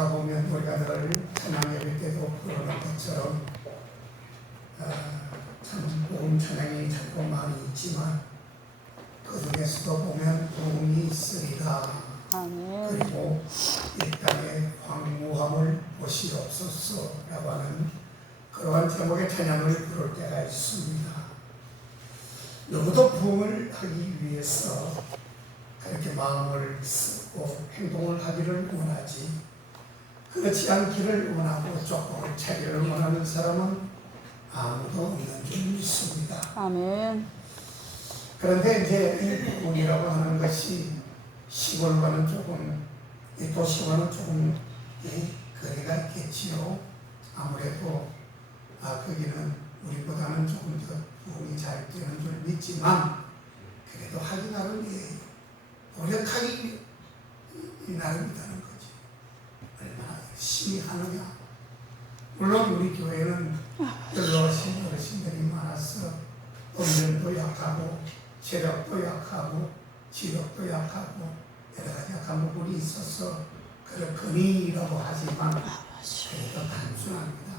가보면 우리가 늘 찬양 예배 때도 그러는 것처럼 참 복음 찬양이 자꾸 많이 있지만 그 중에서도 보면 복음이 있으리라. 아멘. 그리고 이 땅의 황무함을 보시옵소서라고 하는 그러한 제목의 찬양을 부를 때가 있습니다. 누구도 부흥을 하기 위해서 그렇게 마음을 쓰고 행동을 하기를 원하지, 그렇지 않기를 원하고 쫓고 차기를 원하는 사람은 아무도 없는 줄 믿습니다. 아멘. 그런데 이제 이 부흥이라고 하는 것이 시골과는 조금, 이 도시와는 조금 거리가 있겠지요. 아무래도 거기는 우리보다는 조금 더 부흥이 잘 되는 줄 믿지만, 그래도 하기 나름이에요. 노력하기 나름이라는 거지. 얼마나 열심히 하느냐. 물론 우리 교회는 연로하신 어르신들이 많아서 음력도 약하고 체력도 약하고 지력도 약하고 여러 가지 약한 부분이 있어서 그렇거니라고 하지만 그래도 단순합니다.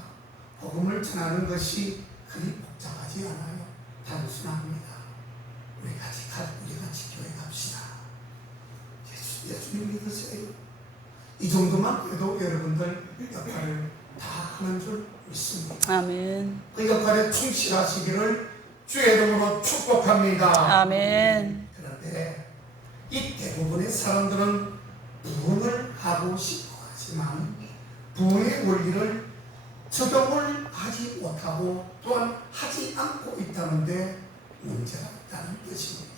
복음을 전하는 것이 그리 복잡하지 않아요. 단순합니다. 우리 같이 교회 갑시다. 예수님 믿으세요. 이 정도만 해도 여러분들 역할을 다 하는 줄 믿습니다. 아멘. 그 역할에 충실하시기를 주의 이름으로 축복합니다. 아멘. 그런데 이 대부분의 사람들은 부흥을 하고 싶어 하지만 부흥의 원리를 적용을 하지 못하고 또한 하지 않고 있다는데 문제가 있다는 뜻입니다.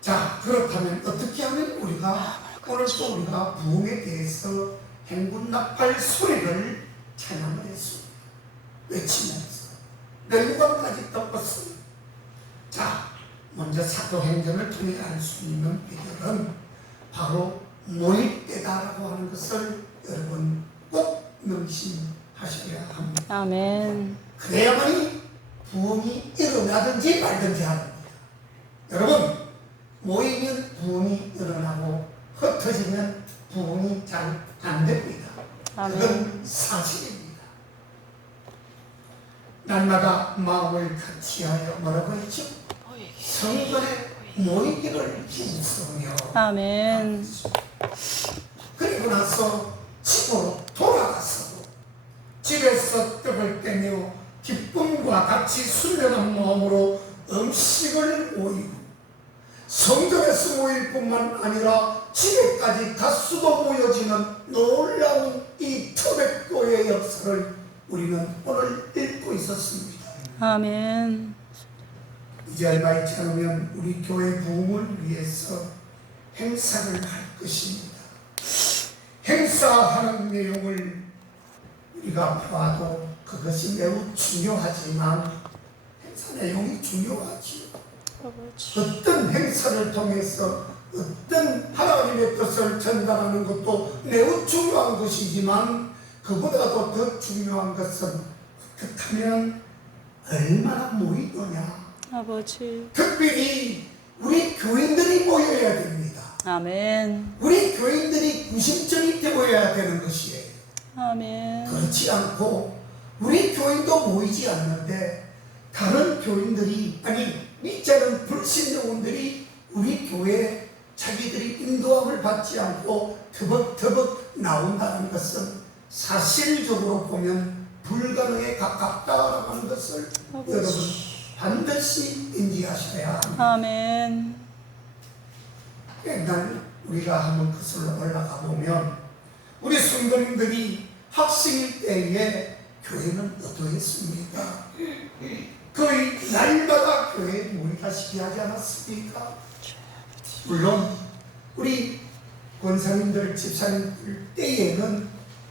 자, 그렇다면 어떻게 하면 우리가 오늘 또 우리가 부흥에 대해서 행군나팔 소리를 찬양을 했습니다. 외치면서 멸관까지 덮었습니다. 자, 먼저 사도행전을 통해 알 수 있는 비결은 바로 모일 때다라고 하는 것을 여러분 꼭 명심하셔야 합니다. 아멘. 그래야만이 부흥이 일어나든지 말든지 합니다. 여러분, 모이면 부흥이 일어나고 흩어지면 부흥이 잘 안 됩니다. 그건 사실입니다. 날마다 마음을 같이하여 뭐라고 했죠? 성전에 모이기를 힘쓰며. 아멘. 그리고 나서 집으로 돌아가서 집에서 떡을 떼며 기쁨과 같이 순전한 마음으로 음식을 모이고, 성전에서 모일 뿐만 아니라 집에까지 가수도 모여지는 놀라운 이 터백교의 역사를 우리는 오늘 읽고 있었습니다. 아멘. 이제 얼마 있지 않으면 우리 교회 부흥을 위해서 행사를 할 것입니다. 행사하는 내용을 우리가 봐도 그것이 매우 중요하지만 행사 내용이 중요하지요. 어떤 행사를 통해서 어떤 하나님의 뜻을 전달하는 것도 매우 중요한 것이지만 그보다도 더 중요한 것은 어떻게 하면 얼마나 모이느냐. 아버지. 특별히 우리 교인들이 모여야 됩니다. 아멘. 우리 교인들이 구심점이 되어야 되는 것이에요. 아멘. 그렇지 않고 우리 교인도 모이지 않는데 다른 교인들이, 아니 믿지 않은 불신자분들이 우리 교회에 자기들이 인도함을 받지 않고 터벅터벅 나온다는 것은 사실적으로 보면 불가능에 가깝다라고 하는 것을 여러분 반드시 인지하셔야 합니다. 아멘. 옛날 우리가 한번 그슬로 올라가 보면 우리 성도님들이 학생일 때에 교회는 어떠했습니까? 거의 날마다 교회에 모이다시피 하지 않았습니까? 물론 우리 권사님들, 집사님들 때에는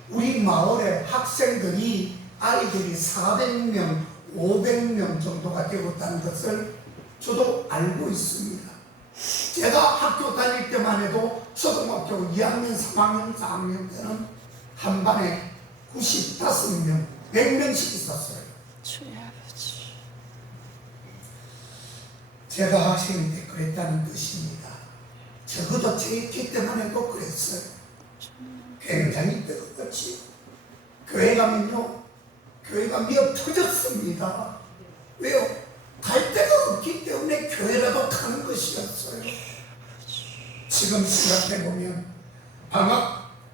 우리 마을의 학생들이 아이들이 400명, 500명 정도가 되었다는 것을 저도 알고 있습니다. 제가 학교 다닐 때만 해도 초등학교 2학년, 3학년, 4학년 때는 한 반에 95명, 100명씩 있었어요. 주의 아버지. 제가 학생 때 그랬다는 뜻입니다. 적어도 제 기 때만 해도 그랬어요. 굉장히 뜨겁지요. 교회 가면요, 교회가 미어 터졌습니다. 왜요? 갈 데가 없기 때문에 교회라도 가는 것이었어요. 지금 생각해보면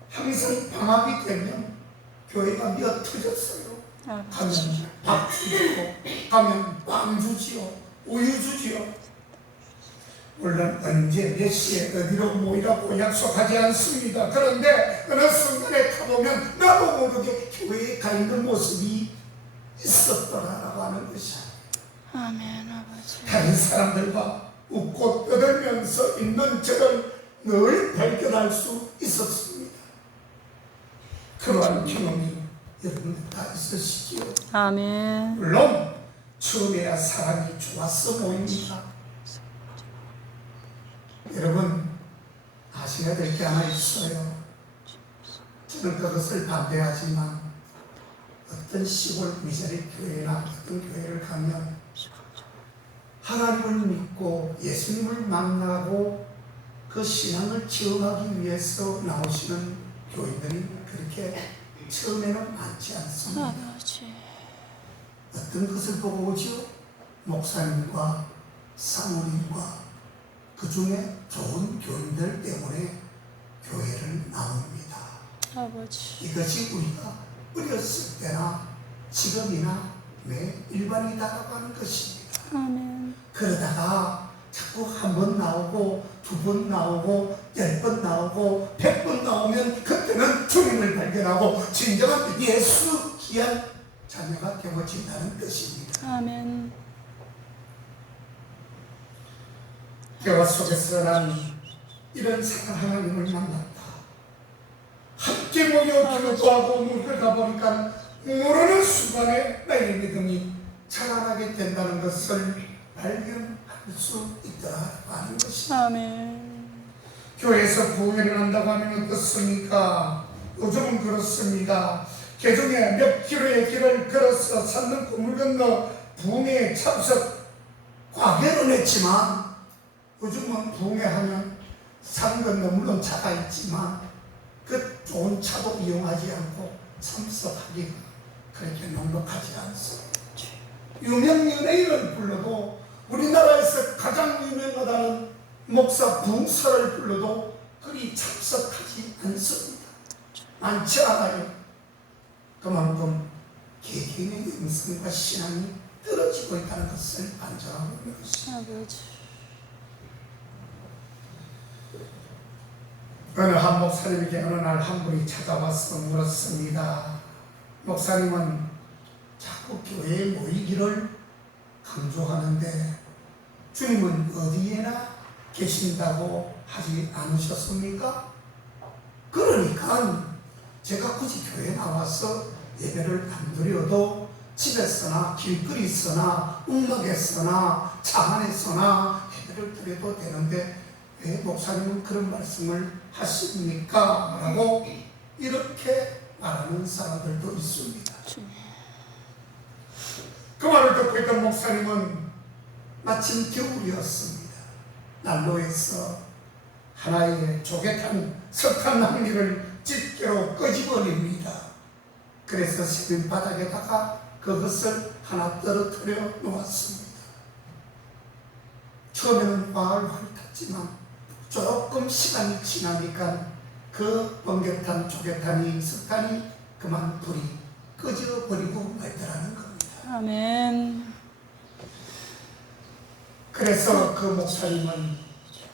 항상 방학이 되면 교회가 미어 터졌어요. 가면 밥 주지요, 가면 빵 주지요, 우유 주지요. 물론 언제 몇 시에 어디로 모이라고 약속하지 않습니다. 그런데 어느 순간에 가보면 나도 모르게 교회에 가 있는 모습이 있었더라라고 하는 것이야. 아멘, 아버지. 다른 사람들과 웃고 떠들면서 있는 저를 늘 발견할 수 있었습니다. 그러한 경험이 여러분 다 있으시지요. 아멘. 물론 처음에야 사람이 좋았어 보입니다. 여러분 아셔야 될 게 하나 있어요. 저는 그것을 반대하지만 어떤 시골 미세리 교회나 어떤 교회를 가면 하나님을 믿고 예수님을 만나고 그 신앙을 체험하기 위해서 나오시는 교인들이 그렇게 처음에는 많지 않습니다. 아버지. 어떤 것을 보고 오죠? 목사님과 사모님과 그 중에 좋은 교인들 때문에 교회를 나옵니다. 아버지. 이것이 우리가 어렸을 때나 지금이나 매 일반이다라고 하는 것입니다. 아멘. 그러다가 자꾸 한 번 나오고 두 번 나오고 10번 나오고 100번 나오면 그때는 주님을 발견하고 진정한 예수 귀한 자녀가 되어진다는 뜻입니다. 아멘. 대화 속에서 난 이런 사랑 하나님을 만났다. 함께 모여 기도하고 물을 가보니까 모르는 순간에 나의 믿음이 자라나게 된다는 것을 발견할 수 있더라고 하는 것입니다. 아멘. 교회에서 부흥회를 한다고 하면 어떻습니까? 요즘은 그렇습니다. 개중에 몇 킬로의 길을 걸어서 산 넘고 물 건너 부흥회에 참석 과계는 했지만 요즘은 부흥회하면 산 건너 물론 차가 있지만 그 좋은 차도 이용하지 않고 참석하기가 그렇게 넉넉하지 않습니다. 유명 연예인을 불러도 우리나라에서 가장 유명하다는 목사 붕서를 불러도 그리 참석하지 않습니다. 많지 않아요. 그만큼 개개인의 영성과 신앙이 떨어지고 있다는 것을 반증하고 있는 것입니다. 아버지. 어느 한 목사님에게 어느 날 한 분이 찾아와서 물었습니다. 목사님은 자꾸 교회에 모이기를 강조하는데 주님은 어디에나 계신다고 하지 않으셨습니까? 그러니까 제가 굳이 교회에 나와서 예배를 안 드려도 집에서나 길거리서나 음악에서나 차 안에서나 예배를 드려도 되는데 왜 목사님은 그런 말씀을 하십니까? 라고 이렇게 말하는 사람들도 있습니다. 그 말을 듣고 있던 목사님은 마침 겨울이었습니다. 난로에서 하나의 조개탄 석탄 낭비를 집게로 끄집어냅니다. 그래서 세면 바닥에다가 그것을 하나 떨어뜨려 놓았습니다. 처음에는 활활 탔지만 조금 시간이 지나니까 그 번개탄, 조개탄이, 석탄이 그만 불이 꺼져버리고 말더라는 겁니다. 아멘. 그래서 그 목사님은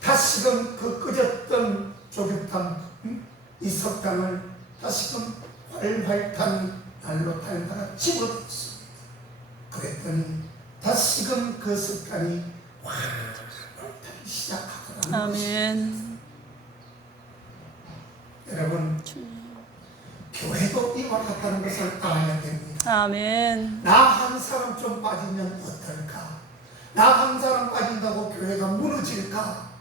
다시금 그 꺼졌던 조개탄, 이 석탄을 다시금 활활 탄 난로탄에다가 집어넣었습니다. 그랬더니 다시금 그 석탄이 활활 타기 시작하더라는 아멘. 여러분, 교회도 이와 같다는 것을 알아야 됩니다. 아멘. 나 한 사람 좀 빠지면 어떨까? 나 한 사람 빠진다고 교회가 무너질까?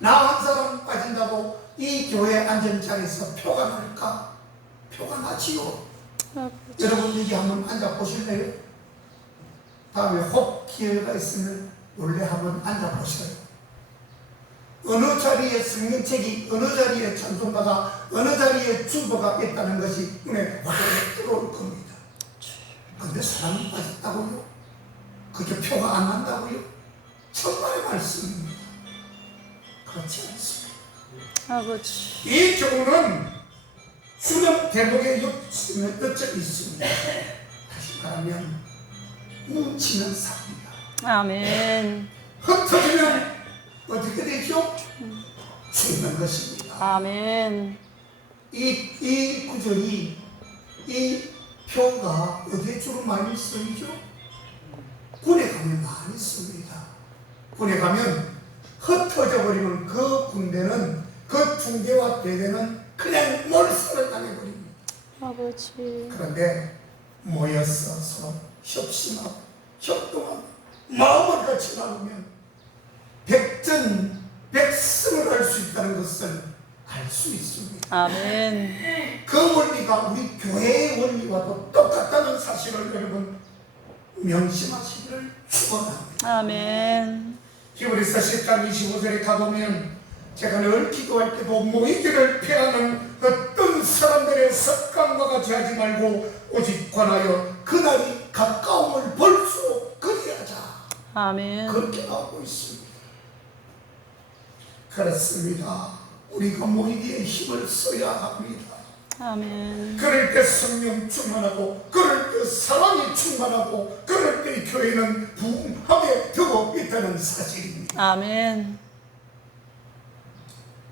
나 한 사람 빠진다고 이 교회 앉은 자리에서 표가 날까? 표가 나지요. 아버지. 여러분 여기 한번 앉아 보실래요? 다음에 혹 기회가 있으면 원래 한번 앉아 보세요. 어느 자리에 성경책이 어느 자리에 찬송가가 어느 자리에 주보가 있다는 것이 눈에 확 들어올 겁니다. 그런데 사람이 빠졌다고요? 그게 표가 안 난다고요? 정말의 말씀입니다. 그렇지 않습니다. 아버지. 이 교훈은 수능 대목에 엿점이 있습니다. 다시 말하면 뭉치는 삽니다. 아멘. 흩어지면 어떻게 되죠? 죽는 것입니다. 아멘. 이 구절이 이 표가 어디에 주로 많이 쓰이죠? 군에 가면 많이 씁니다. 군에 가면 흩어져 버리면 그 군대는 그 중대와 대대는 그냥 몰살을 당해버립니다. 아버지. 그런데 모여서 서로 협심하고 협동하고 마음을 같이 나누면 백전백승을 할 수 있다는 것을 알 수 있습니다. 아멘. 그 원리가 우리 교회의 원리와도 똑같다는 사실을 여러분 명심하시기를 축원합니다. 아멘. 히브리서 10장 25절에 가보면 제가 늘 기도할 때도 모이기를 피하는 어떤 사람들의 습관과 같이 하지 말고 오직 관하여 그날이 가까움을 볼수록 그리하자. 아멘. 그렇게 나오고 있습니다. 그렇습니다. 우리가 모이기에 힘을 써야 합니다. 아멘. 그럴 때 성령 충만하고 그럴 때 사랑이 충만하고 그럴 때 교회는 부흥하게 되고 있다는 사실입니다. 아멘.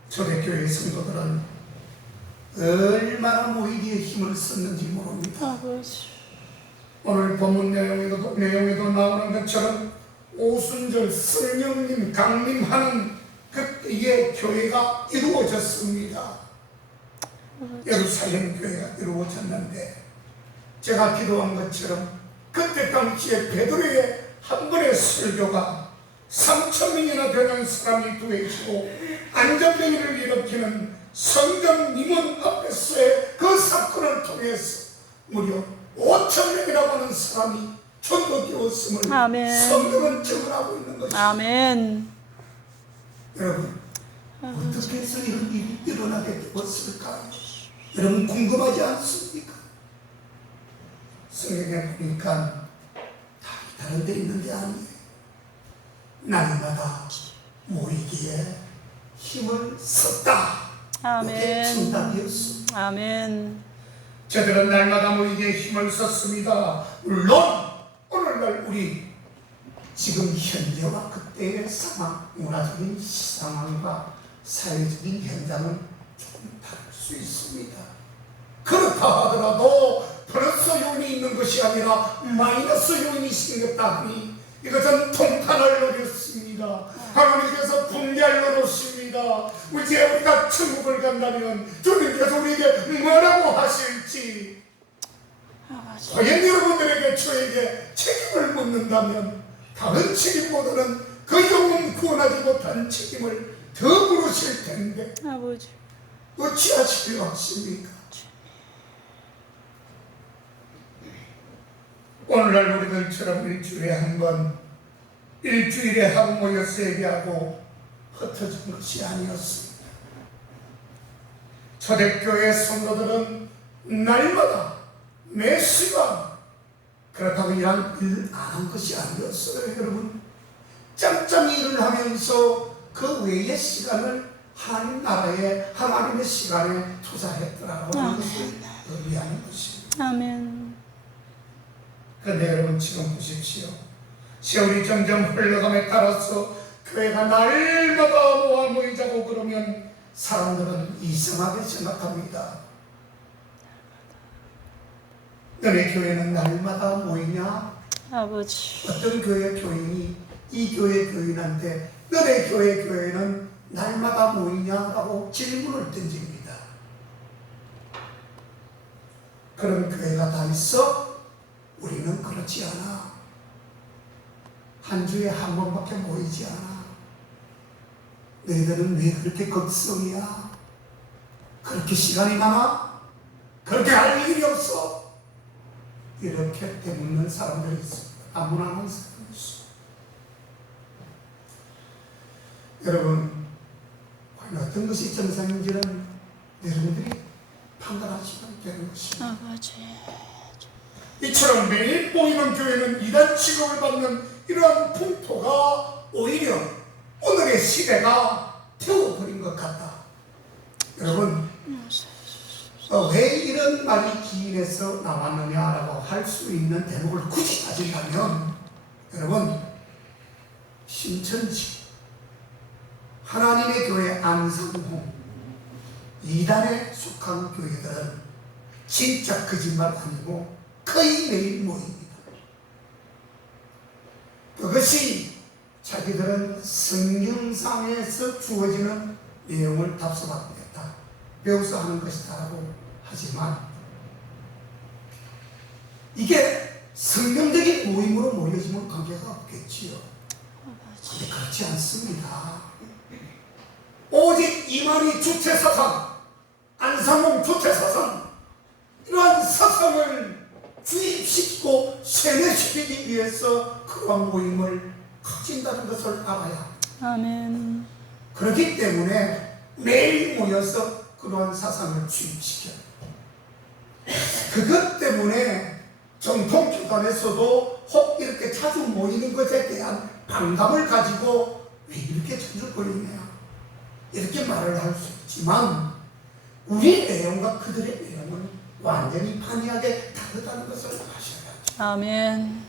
초대교회 성도들은 얼마나 모이기에 힘을 썼는지 모릅니다. 아버지. 오늘 본문 내용에도 나오는 것처럼 오순절 성령님 강림하는 그때에 교회가 이루어졌습니다. 예루살렘 교회가 이루어졌는데 제가 기도한 것처럼 그때 당시에 베드로의 한 번의 설교가 3,000명이나 되는 사람이 구해지고 안전병을 일으키는 성전 임원 앞에서의 그 사건을 통해서 무려 5,000명이라고 하는 사람이 전도되었음을 아멘. 성경은 증언하고 있는 것입니다. 아멘. 여러분 어떻게 해서 이런 일이 일어나게 되었을까? 여러분 궁금하지 않습니까? 성경에 보니까 다른 데 있는 게 아니에요. 날마다 모이기에 힘을 썼다. 이게 아멘. 정답이었습니다. 아멘. 저들은 날마다 모이기에 힘을 썼습니다. 물론 오늘날 우리 지금 현재와 그때의 상황, 문화적인 상황과 사회적인 현장은 조금 다를 수 있습니다. 그렇다 하더라도 플러스 요인이 있는 것이 아니라 마이너스 요인이 생겼다 하니 이것은 통탄을 노렸습니다. 하나님께서 분개할 노릇입니다. 이제 우리가 천국을 간다면 주님께서 우리에게 뭐라고 하실지 과연 여러분들에게 저에게 책임을 묻는다면 다른 책임보다는 그 영혼 구원하지 못한 책임을 더 물으실 텐데 아버지. 어찌하시려 하십니까? 오늘날 우리들처럼 일주일에 한 번, 일주일에 하고 모여서 얘기하고 흩어진 것이 아니었습니다. 초대교회 성도들은 날마다 매 시간 그렇다고 일 안 한 것이 아니었어요. 여러분 짬짬이 일을 하면서 그 외의 시간을 하나님 나라에 하나님의 시간에 투자했더라고 하는 것을 의미하는 것입니다. 아멘. 그런데 여러분 지금 보십시오. 세월이 점점 흘러감에 따라서 교회가 날마다 모이자고 그러면 사람들은 이상하게 생각합니다. 너네 교회는 날마다 모이냐? 아버지. 어떤 교회 교인이 이 교회 교인한테 너네 교회 교회는 날마다 모이냐라고 질문을 던집니다. 그런 교회가 다 있어? 우리는 그렇지 않아. 한 주에 한 번밖에 모이지 않아. 너희들은 왜 그렇게 걱정이야? 그렇게 시간이 많아? 그렇게 할 일이 없어? 이렇게 되묻는 사람들이 있습니다. 아무나 하는 사람이 있습니다. 여러분 어떤 것이 정상인지는 여러분들이 판단하시면 되는 것입니다. 아버지. 이처럼 매일 모이는 교회는 이단 취급을 받는 이러한 풍토가 오히려 오늘의 시대가 태워버린 것 같다. 여러분, 왜 이런 말이 기인에서 나왔느냐라고 할 수 있는 대목을 굳이 따진다면, 여러분, 신천지, 하나님의 교회 안성홍, 이단에 속한 교회들은 진짜 거짓말 아니고 거의 매일 모입니다. 그것이 자기들은 성경상에서 주어지는 내용을 답습하고 있다, 배워서 하는 것이다라고 하지만, 이게 성경적인 모임으로 모여지면 관계가 없겠지요. 그런데 그렇지 않습니다. 오직 이만희 주체사상, 안상홍 주체사상, 이러한 사상을 주입시키고 세뇌시키기 위해서 그러한 모임을 가진다는 것을 알아야 합니다. 아멘. 그렇기 때문에 매일 모여서 그러한 사상을 주입시켜요. 그것 때문에 정통교단에서도 혹 이렇게 자주 모이는 것에 대한 반감을 가지고 왜 이렇게 저질거리냐 이렇게 말을 할 수 있지만, 우리 내용과 그들의 내용은 완전히 판이하게 다르다는 것을 아셔야죠. 아멘.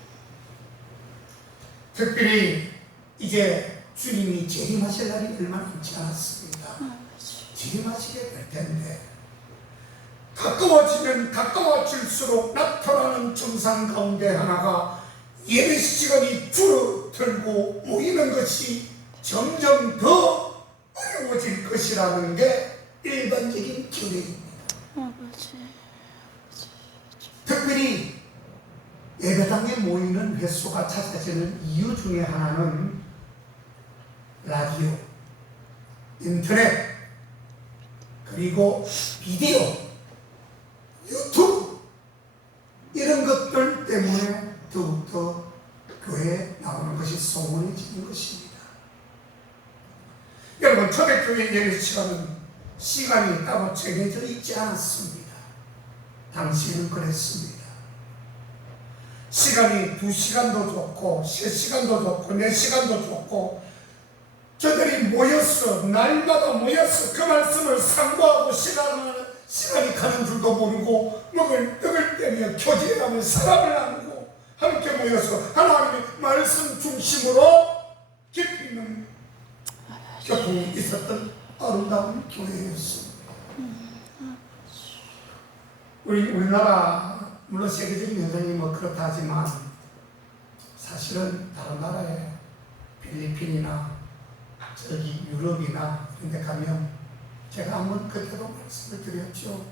특별히 이제 주님이 재림하실 날이 얼마 남지 않았습니다. 재림하시게 될 텐데, 가까워지면 가까워질수록 나타나는 증상 가운데 하나가 예배 시간이 줄어들고 모이는 것이 점점 더 어려워질 것이라는 게 일반적인 견해입니다. 아버지. 특별히 예배당에 모이는 횟수가 잦아지는 이유 중에 하나는 라디오, 인터넷, 그리고 비디오, 유튜브, 이런 것들 때문에 더욱더 교회에 나오는 것이 소원해지는 것입니다. 여러분, 초대교회 예배 시간이 따로 정해져 있지 않았습니다. 당시에는 그랬습니다. 시간이 2시간도 좋고 3시간도 좋고 4시간도 좋고, 저들이 모여서 날마다 모여서 그 말씀을 상고하고 시간이 가는 줄도 모르고 떡을 떼며 교제하며 사랑을 나누고 함께 모여서 하나님의 말씀 중심으로 깊이 있는 교통이 있었던 아름다운 교회였습니다. 우리나라 물론 세계적인 현상이 그렇다 하지만, 사실은 다른 나라에 필리핀이나 저기 유럽이나 이런 데 가면, 제가 한번 그때도 말씀을 드렸죠.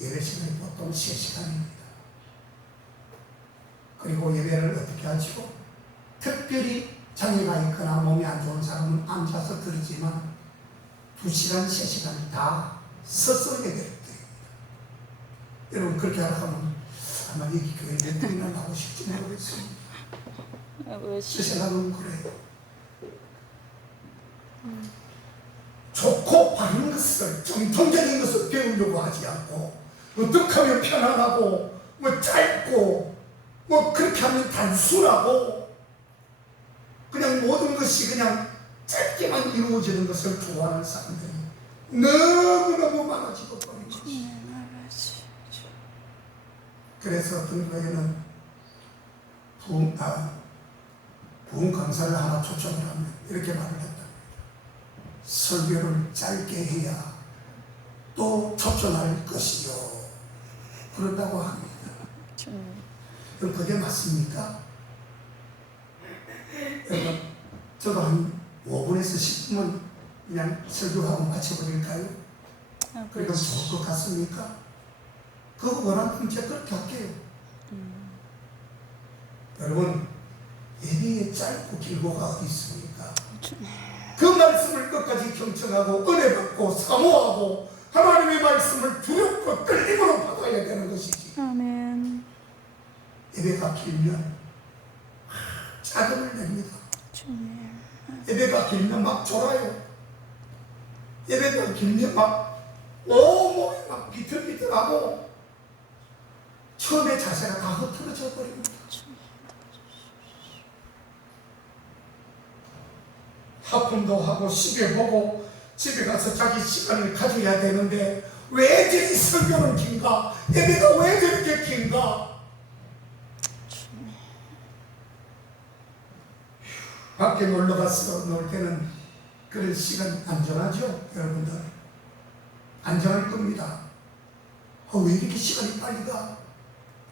예배 시간이 보통 3시간입니다. 그리고 예배를 어떻게 하죠? 특별히 장애가 있거나 몸이 안 좋은 사람은 앉아서 드리지만 2시간, 3시간이 다 서서 예배를 드립니다. 여러분, 그렇게 하다 보면 아마 여기 교회 몇 등이나 나오실지 모르겠습니다. 제 생각은 그래요. 좋고 바른 것을, 정통적인 것을 배우려고 하지 않고, 어떻게 하면 편안하고 짧고 그렇게 하면 단순하고 그냥 모든 것이 그냥 짧게만 이루어지는 것을 좋아하는 사람들이 너무너무 많아지고 버린 것입니다. 그래서 어떤 교회는 부흥 강사를 하나 초청을 하면 이렇게 말을 했다. 설교를 짧게 해야 또 초청할 것이요, 그런다고 합니다. 그럼 그게 맞습니까? 여러분, 저도 한 5분에서 10분 그냥 설교하고 마쳐버릴까요? 그러면 좋을 것 같습니까? 그거 원하면 제가 그렇게 할게요. 여러분, 예배에 짧고 길고가 어디 있습니까? 그 말씀을 끝까지 경청하고 은혜 받고 사모하고 하나님의 말씀을 두렵고 떨림으로 받아야 되는 것이지. 아멘. 예배가 길면 짜증을 냅니다. 예배가 길면 막 졸아요. 예배가 길면 막 온몸이 막 비틀비틀하고 처음에 자세가 다 흐트러져 버립니다. 하품도 하고 시계 보고 집에 가서 자기 시간을 가져야 되는데 왜 저리 설교는 긴가? 예배가 왜 저렇게 긴가? 밖에 놀러가서 놀 때는 그런 시간 안전하죠? 여러분들 안전할 겁니다. 왜 이렇게 시간이 빨리 가?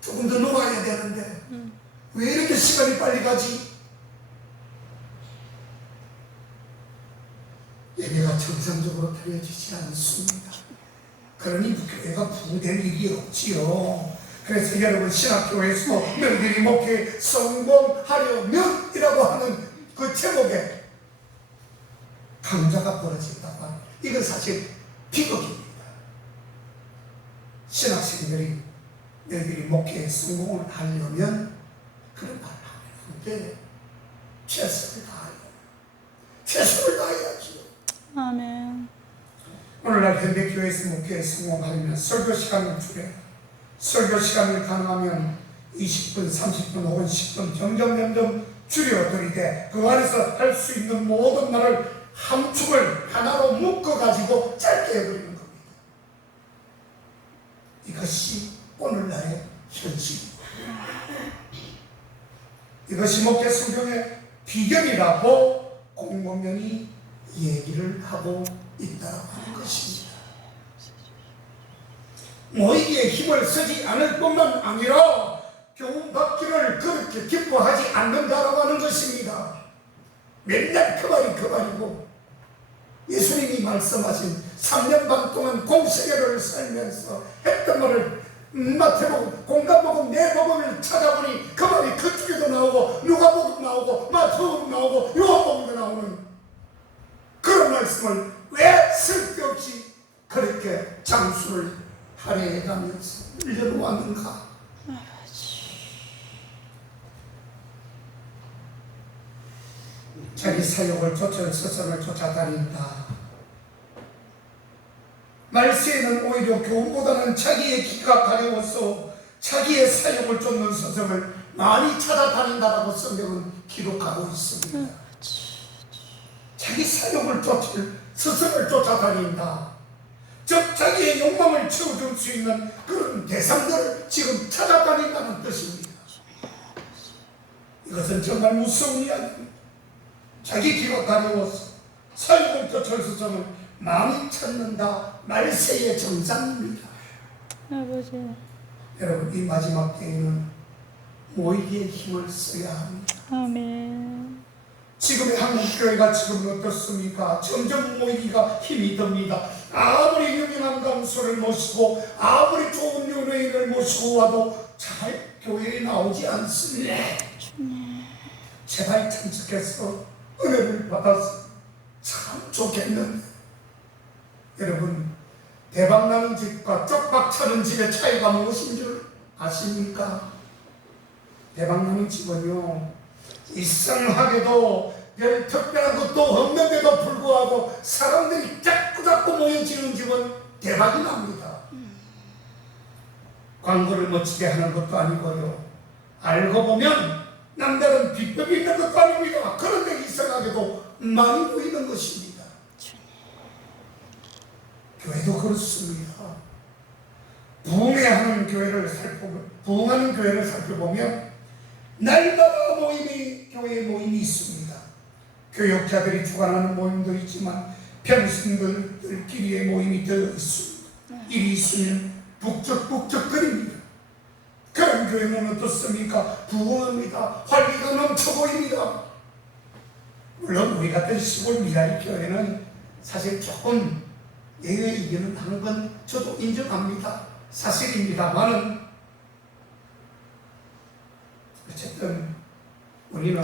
조금 더 놀아야 되는데 왜 이렇게 시간이 빨리 가지? 예배가 정상적으로 드려지지 않습니다. 그러니 교회가 부흥될 일이 없지요. 그래서 여러분 신학교에서 너희들이 목회에 성공하려면 이라고 하는 그 제목에 강좌가 벌어진다고 합니다. 이건 사실 비극입니다. 신학생들이 너희들이 목회에 성공을 하려면 그런 말을 하면 안 돼. 최선을 다하여 최선을 다해야지요. 아멘. 오늘날 현대교회에서 목회에 성공하려면 설교 시간을 줄여야 설교 시간을 가능하면 20분, 30분 혹은 10분 점점 줄여드리되 그 안에서 할 수 있는 모든 말을 한 축을 하나로 묶어가지고 짧게 해버리는 겁니다. 이것이 오늘날의 현실입니다. 이것이 목회 성경의 비결이라고 공공연히 얘기를 하고 있다고 하는 것입니다. 모이기에 힘을 쓰지 않을 뿐만 아니라 교훈받기를 그렇게 기뻐하지 않는다라고 하는 것입니다. 맨날 그 말이고 예수님이 말씀하신 3년 반 동안 공생애를 살면서 했던 말을 마태복음, 공감복음, 내복음을 찾아보니 그 말이 그쪽에도 나오고 누가복음 나오고 마태복음 나오고 요한복음도 나오는 그런 말씀을 왜 쓸데없이 그렇게 장수를 할애해가면서 늘려놓았는가? 자기 사역을 쫓아 스승을 쫓아다닌다. 말세에는 오히려 교훈보다는 자기의 기가 가려워서 자기의 사역을 쫓는 스승을 많이 찾아다닌다라고 성경은 기록하고 있습니다. 자기 사역을 쫓을 스승을 쫓아다닌다. 즉 자기의 욕망을 채워줄 수 있는 그런 대상들을 지금 찾아다닌다는 뜻입니다. 이것은 정말 무서운 이야기입니다. 자기 기가 가려워서 사역을 쫓을 스승을 많이 찾는다. 말세의 정상입니다. 아버지. 여러분 이 마지막 때에는 모이기에 힘을 써야 합니다. 아멘. 지금의 한국교회가 지금 어떻습니까? 점점 모이기가 힘이 듭니다. 아무리 유명한 강수를 모시고 아무리 좋은 연예인을 모시고 와도 잘 교회에 나오지 않습니다. 제발 참석해서 은혜를 받아서 참 좋겠는데 여러분 대박나는 집과 쪽박 차는 집의 차이가 무엇인 줄 아십니까? 대박나는 집은요 이상하게도 별 특별한 것도 없는데도 불구하고 사람들이 자꾸 모여지는 집은 대박이 납니다. 광고를 멋지게 하는 것도 아니고요. 알고 보면 남다른 비법이 있는 것도 아닙니다. 그런데 이상하게도 많이 모이는 것입니다. 교회도 그렇습니다. 부흥하는 교회를 살펴보면 날마다 교회에 모임이 있습니다. 교역자들이 주관하는 모임도 있지만 평신들끼리의 모임이 더 있습니다. 일이 있으면 북적북적거립니다. 그런 교회는 어떻습니까? 부흥합니다. 활기가 넘쳐 보입니다. 물론 우리 같은 시골 미라리 교회는 사실 조금 예외이기는 하는 건 저도 인정합니다. 사실입니다만은 어쨌든 우리는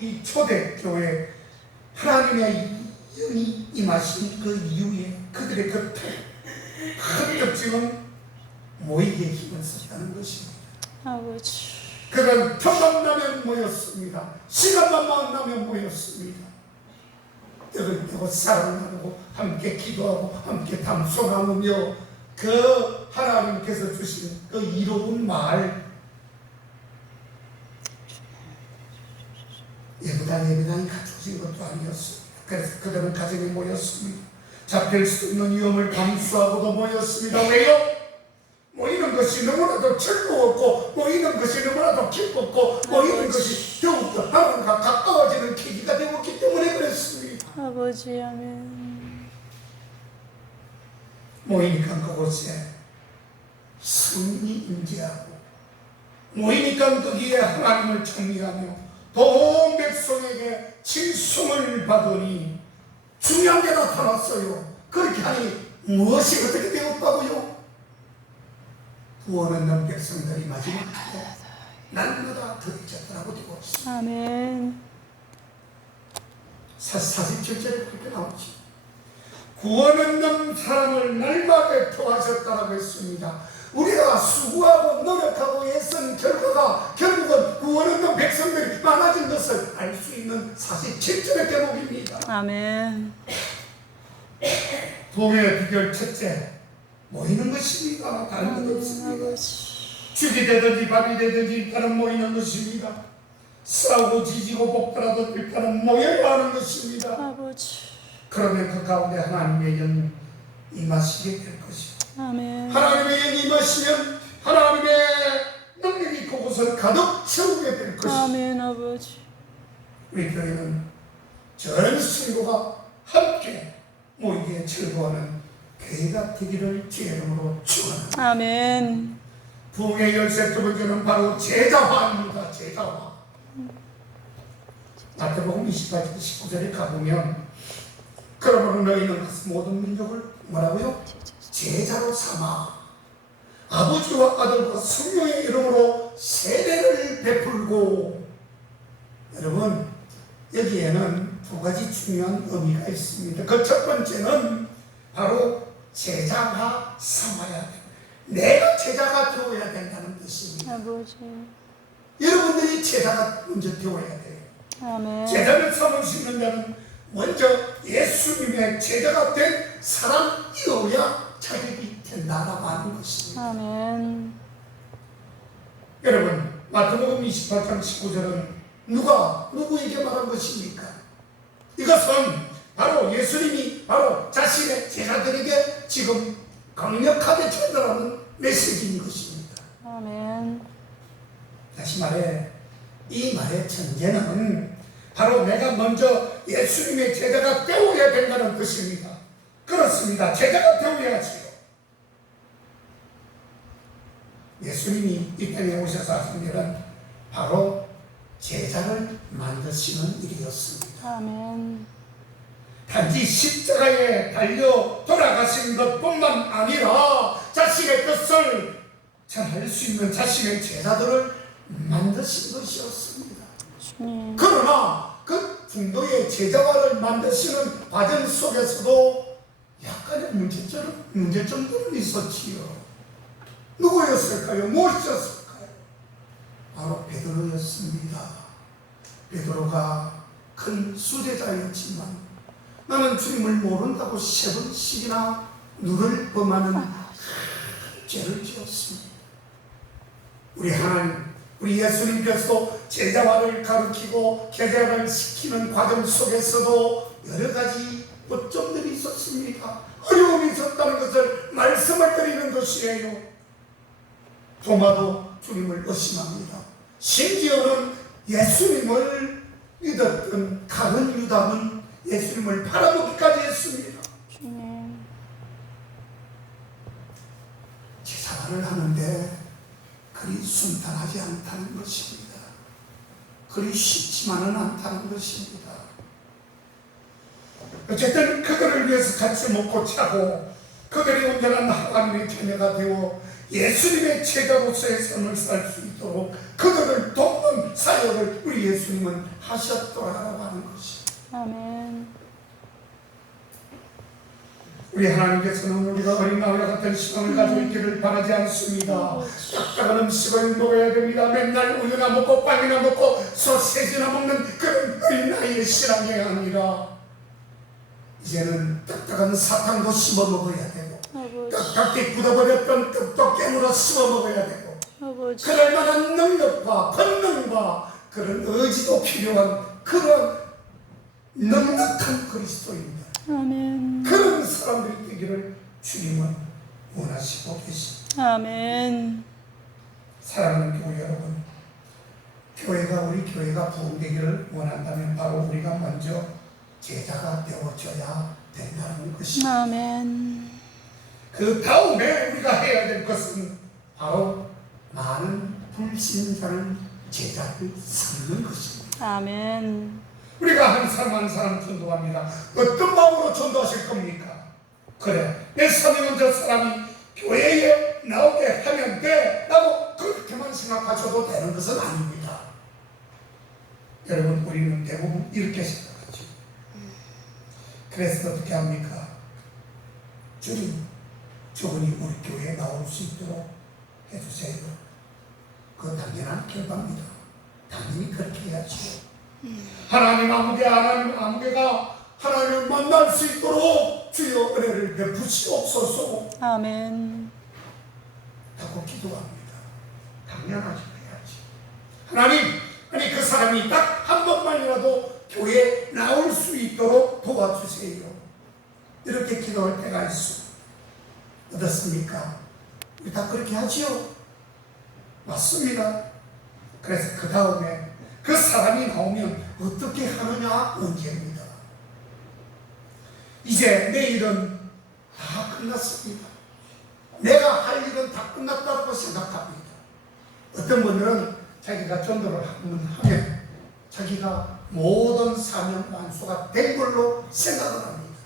이 초대교회 하나님의 영이 임하신 그 이후에 그들의 그 큰 특징은 모이기에 힘을 썼다는 것입니다. 아버지. 그건 표만 나면 모였습니다. 시간만 나면 모였습니다. 떡을 떼고 사랑을 나누고 함께 기도하고 함께 담소 나누며 그 하나님께서 주신 그 이로운 말, 예배당이 갖춰진 것도 아니었습니다. 그래서 그들은 가정에 모였습니다. 잡힐 수 있는 위험을 감수하고도 모였습니다. 왜요? 모이는 것이 너무나도 즐거웠고, 모이는 것이 너무나도 기뻤고, 모이는 것이 더욱더 하나님과 가까워지는 계기가 되었기 때문에 그랬습니다. 아버지, 아멘. 모이니까 그곳에 성령이 임재하고, 모이니까 거기에 하나님을 찬미하며 온 백성에게 칭송을 받으니 중요한 게 나타났어요. 그렇게 하니 무엇이 어떻게 되었다고요? 구원 얻는 백성들이 마지막에 날마다 더해졌더라고 되고 있습니다. 아멘. 47절에 그렇게 나오죠. 구원 얻는 사람을 날마다 더하셨다라고 했습니다. 우리가 수고하고 노력하고 애쓴 결과가 결국은 구원 얻는 백성들이 많아진 것을 알 수 있는 47절의 대목입니다. 아멘. 부흥의 비결 첫째, 모이는 것입니다. 다른 것 없습니다. 죽이 되든지 밥이 되든지 일단은 모이는 것입니다. 싸우고 지지고 볶더라도 일단은 모여야 하는 것입니다. 아버지. 그러면 그 가운데 하나님의 영 임하시게 될 것입니다. 아멘. 하나님의 영이 임하시면 하나님의 능력이 그곳을 가득 채우게 될 것입니다. 아멘, 아버지. 우리 교회는 전 성도가 함께 모이게 즐거워하는 교회가 되기를 주의 이름으로 축원합니다. 아멘. 부흥의 열쇠 두 번째는 바로 제자화입니다. 제자화. 마태복음 28장 19절에 가보면 그러므로 너희는 모든 민족을 뭐라고요? 제자로 삼아 아버지와 아들과 성령의 이름으로 세례를 베풀고. 여러분, 여기에는 두 가지 중요한 의미가 있습니다. 그 첫 번째는 바로 제자가 삼아야 돼. 내가 제자가 되어야 된다는 뜻입니다. 아버지. 여러분들이 제자가 먼저 되어야 돼요. 아멘. 제자를 삼을 수 있는 자는 먼저 예수님의 제자가 된 사람이어야 자격이 된다라고 하는 것입니다. 아멘. 여러분, 마태복음 28장 19절은 누구에게 말한 것입니까? 이것은 바로 예수님이 바로 자신의 제자들에게 지금 강력하게 전달하는 메시지인 것입니다. 아멘. 다시 말해, 이 말의 전제는 바로 내가 먼저 예수님의 제자가 되어야 된다는 뜻입니다. 그렇습니다. 제자가 되어야지요. 예수님이 이 땅에 오셔서 하신 일은 바로 제자를 만드시는 일이었습니다. 아멘. 단지 십자가에 달려 돌아가신 것뿐만 아니라 자신의 뜻을 전할 수 있는 자신의 제자들을 만드신 것이었습니다. 주님. 그러나 그 중도의 제자화를 만드시는 과정 속에서도 약간의 문제점들은 있었지요. 누구였을까요? 무엇이었을까요? 바로 베드로였습니다. 베드로가 큰 수제자였지만 나는 주님을 모른다고 3번씩이나 눈을 범하는 죄를 지었습니다. 우리 하나님, 우리 예수님께서 제자화를 가르치고 제자를 시키는 과정 속에서도 여러 가지 어점들이 있었습니다. 어려움이 있었다는 것을 말씀을 드리는 것이에요. 도마도 주님을 의심합니다. 심지어는 예수님을 믿었던 다른 유다는 예수님을 팔아먹기까지 했습니다. 주님. 제사를 하는데 그리 순탄하지 않다는 것입니다. 그리 쉽지만은 않다는 것입니다. 어쨌든 그들을 위해서 같이 먹고 차고 그들이 온전한 하나님의 자녀가 되어 예수님의 제자로서의 삶을 살 수 있도록 그들을 돕는 사역을 우리 예수님은 하셨더라고 하는 것입니다. 아멘. 우리 하나님께서는 우리가 어린 나무와 같은 시간을 가지고 있기를 바라지 않습니다. 딱딱한 음식을 먹어야 됩니다. 맨날 우유나 먹고 빵이나 먹고 소세지나 먹는 그런 어린 나이의 신앙이 아니라 이제는 딱딱한 사탕도 씹어 먹어야 되고 아버지, 딱딱히 굳어버렸던 떡도 깨물어 씹어 먹어야 되고 아버지, 그럴 만한 능력과 권능과 그런 의지도 필요한 그런 넉넉한 그리스도입니다. 아멘, 그런 사람들이 되기를 주님은 원하시고 계십니다. 아멘, 사랑하는 교회 여러분, 우리 교회가 부흥되기를 원한다면 바로 우리가 먼저 제자가 되어줘야 된다는 것입니다. 아멘, 그 다음에 우리가 해야 될 것은 바로 많은 불신자를 제자를 삼는 것입니다. 아멘, 우리가 한 사람 한 사람 전도합니다. 어떤 마음으로 전도하실 겁니까? 그래, 내 사명은 저 사람이 교회에 나오게 하면 돼 라고 그렇게만 생각하셔도 되는 것은 아닙니다. 여러분, 우리는 대부분 이렇게 생각하죠. 그래서 어떻게 합니까? 주님, 저분이 우리 교회에 나올 수 있도록 해주세요. 그건 당연한 결과입니다. 당연히 그렇게 해야죠. 하나님 아무개가 하나님을 만날 수 있도록 주여 은혜를 베푸시옵소서 아멘, 하고 기도합니다. 당연하게 해야지. 하나님, 아니 그 사람이 딱 한 번만이라도 교회에 나올 수 있도록 도와주세요. 이렇게 기도할 때가 있습니다. 어떻습니까? 우리 다 그렇게 하지요? 맞습니다. 그래서 그 다음에 그 사람이 나오면 어떻게 하느냐 문제입니다. 이제 내 일은 다 끝났습니다. 내가 할 일은 다 끝났다고 생각합니다. 어떤 분들은 자기가 전도를 하면 자기가 모든 사명 완수가 된 걸로 생각을 합니다.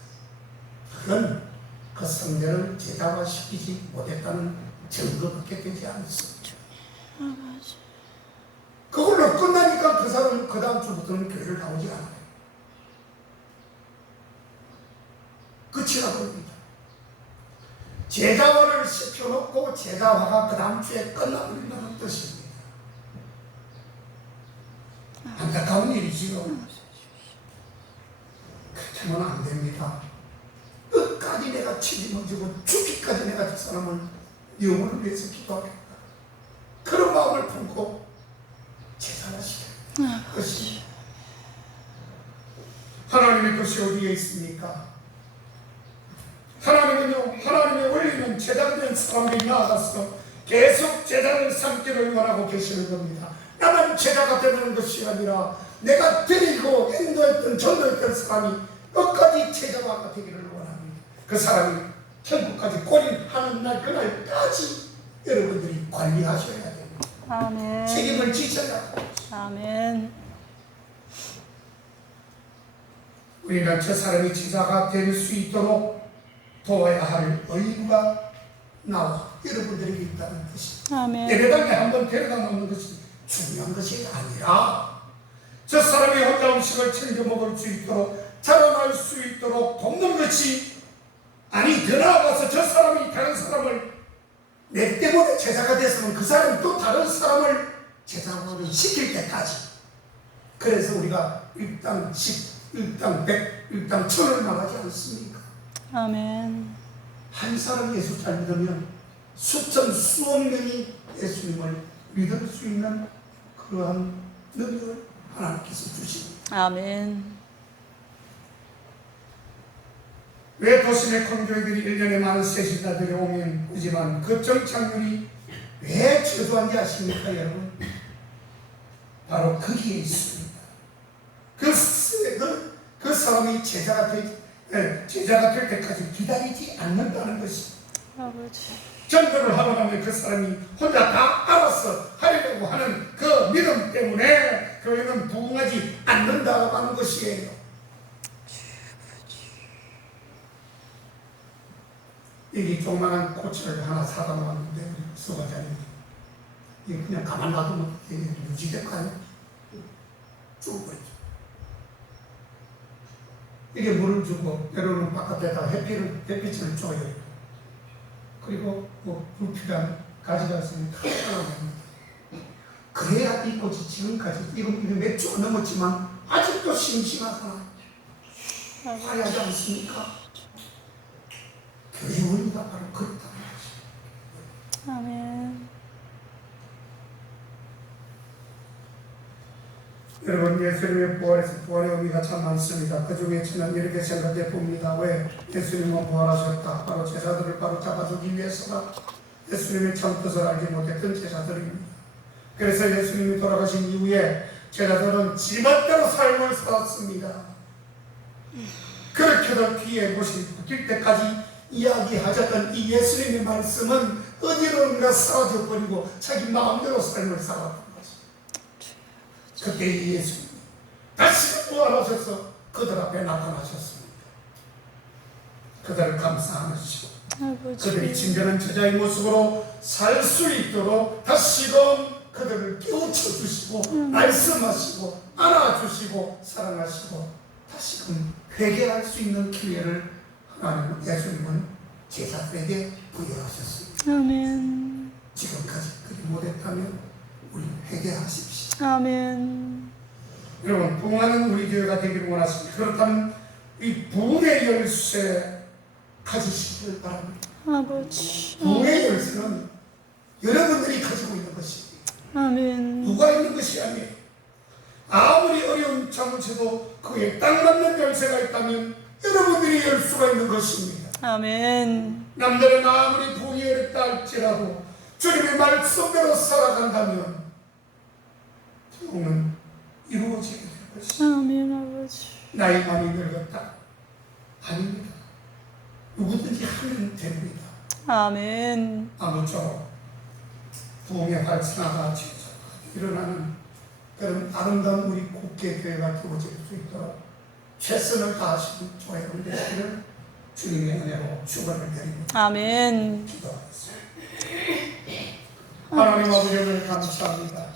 그건 그 성대를 제자화시키지 못했다는 증거밖에 되지 않습니다. 그걸로 끝나니까 그 사람은 그 다음 주부터는 교회를 나오지 않아요. 끝이라고 합니다. 제자화를 시켜놓고 제자화가 그 다음 주에 끝나버린다는 뜻입니다. 안타까운 일이지요. 그렇게 하면 안 됩니다. 끝까지 내가 책임지고 죽기까지 내가 저 사람을 영혼을 위해서 기도하겠다. 그런 마음을 품고 제사하시는 것이 하나님의 것이 어디에 있습니까? 하나님은요, 하나님의 원리는 제자된 사람들이 나아가서 계속 제자를 삼기를 원하고 계시는 겁니다. 나만 제자가 되는 것이 아니라 내가 데리고 인도했던 전도했던 사람이 끝까지 제자가 되기를 원합니다. 그 사람이 천국까지 고립하는 날 그날까지 여러분들이 관리하셔야 됩니다. 아멘, 책임을 지셔야 합니다. 아멘, 우리는 저 사람이 제자가 될 수 있도록 도와야 할 의무가 나와 여러분들에게 있다는 것입니다. 아멘, 예배당에 한번 데려다 놓는 것이 중요한 것이 아니라 저 사람이 혼자 음식을 챙겨 먹을 수 있도록 자라날 수 있도록 돕는 것이, 아니 더 나아가서 저 사람이 다른 사람을 내 때문에 제자가 됐으면 그 사람이 또 다른 사람을 제자를 시킬 때까지. 그래서 우리가 일당 10, 일당 100, 일당 1000을 나가지 않습니까? 아멘, 한 사람 예수 잘 믿으면 수천 수억 명이 예수님을 믿을 수 있는 그러한 능력을 하나님께서 주십니다. 아멘, 왜 도심의 공교회들이 1년에 많은 세신자들이 오면 오지만 그 정착률이 왜 저조한지 아십니까 여러분? 바로 거기에 있습니다. 그 사람이 제자가 될 때까지 기다리지 않는다는 것입니다. 아버지, 전도를 하고 나면 그 사람이 혼자 다 알아서 하려고 하는 그 믿음 때문에 교회는 부흥하지 않는다고 하는 것이에요. 여기 조그만한 꽃을 하나 사다 놓았는데 우리 수고자님이 이거 그냥 가만 놔두면 유지될까요? 죽어버리죠. 이게 물을 주고 때로는 바깥에다 햇빛을 줘요. 그리고 불필요한 가지가지는 다 잘라냅니다. 그래야 이 꽃이 지금까지 이거 몇 주가 넘었지만 아직도 싱싱하잖아. 화려하지 않습니까? 교회 원리가 바로 그렇다는 것입니다. 아멘. 여러분, 예수님의 부활에서 부활의 의미가 참 많습니다. 그 중에 저는 이렇게 생각해 봅니다. 왜 예수님은 부활하셨다? 바로 제자들을 바로 잡아주기 위해서가 예수님의 참 뜻을 알지 못했던 제자들입니다. 그래서 예수님이 돌아가신 이후에 제자들은 지멋대로 삶을 살았습니다. 그렇게도 귀에 못이 붙을 때까지 이야기하셨던 이 예수님의 말씀은 어디론가 사라져버리고 자기 마음대로 삶을 살았던 것입니다. 그때 이 예수님이 다시 부활하셔서 그들 앞에 나타나셨습니다. 그들을 감싸 안으시고 그들이 진정한 제자의 모습으로 살 수 있도록 다시금 그들을 깨우쳐 주시고 말씀하시고 안아주시고 사랑하시고 다시금 회개할 수 있는 기회를 하나님 예수님은 제자들에게 부여하셨습니다. 아멘. 지금까지 그리 못했다면 우리 회개하십시오. 아멘. 여러분, 부흥하는 우리 교회가 되기를 원하십니다. 그렇다면 이 부흥의 열쇠 가지시길 바랍니다. 아버지. 부흥의 열쇠는 여러분들이 가지고 있는 것입니다. 아멘. 누가 있는 것이 아니에요. 아무리 어려운 잠을쳐도 그에 딱 맞는 열쇠가 있다면 여러분들이 열 수가 있는 것입니다. 아멘. 남들은 아무리 부흥이 어렵다 할지라도 주님의 말씀대로 살아간다면 부흥은 이루어지게 될 것입니다. 아멘. 아버지. 나이 많이 늙었다. 아닙니다. 누구든지 하면 됩니다. 아멘. 아무쪼록 부흥의 발전하가 일어나는 그런 아름다운 우리 국회교회가 되어질 수 있도록 최선을 다하시는 조회를 되시기를 주님의 은혜로 축원을 드립니다. 아멘. 기도하겠습니다. 하나님 아버지, 감사합니다.